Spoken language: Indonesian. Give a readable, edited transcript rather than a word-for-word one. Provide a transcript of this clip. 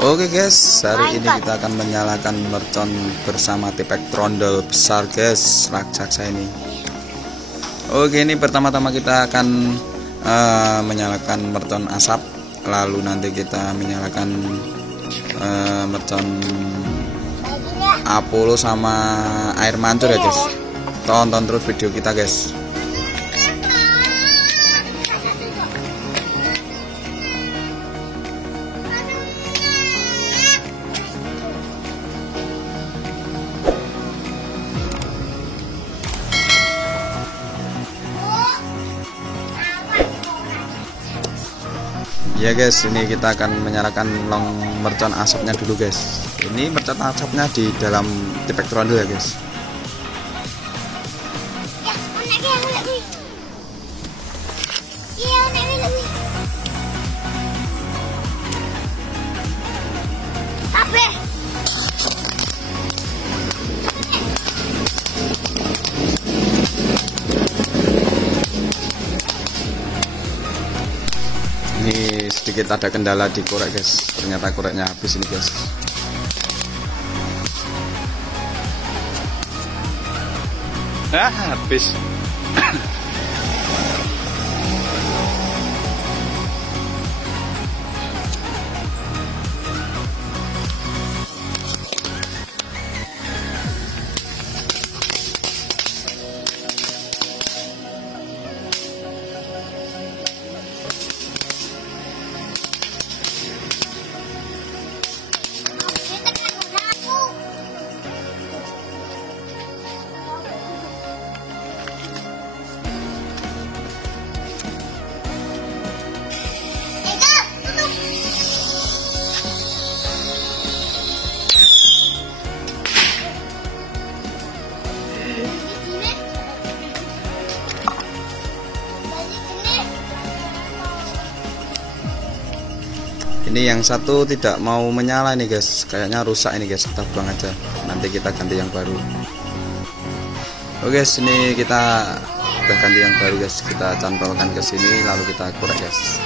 Oke guys, hari ini kita akan menyalakan mercon bersama tipek trondol besar guys, raksasa ini. Oke, ini pertama-tama kita akan menyalakan mercon asap, lalu nanti kita menyalakan mercon Apollo sama air mancur ya guys. Tonton terus video kita guys. Ya guys, ini kita akan menyalakan long mercon asapnya dulu guys. Ini mercon asapnya di dalam tipek trondol ya guys. Ini sedikit ada kendala di korek guys, ternyata koreknya habis ini guys. Habis. Ini yang satu tidak mau menyala nih guys, kayaknya rusak ini guys, kita buang aja, nanti kita ganti yang baru. Oke guys, ini kita udah ganti yang baru guys, kita cantolkan ke sini lalu kita korek guys.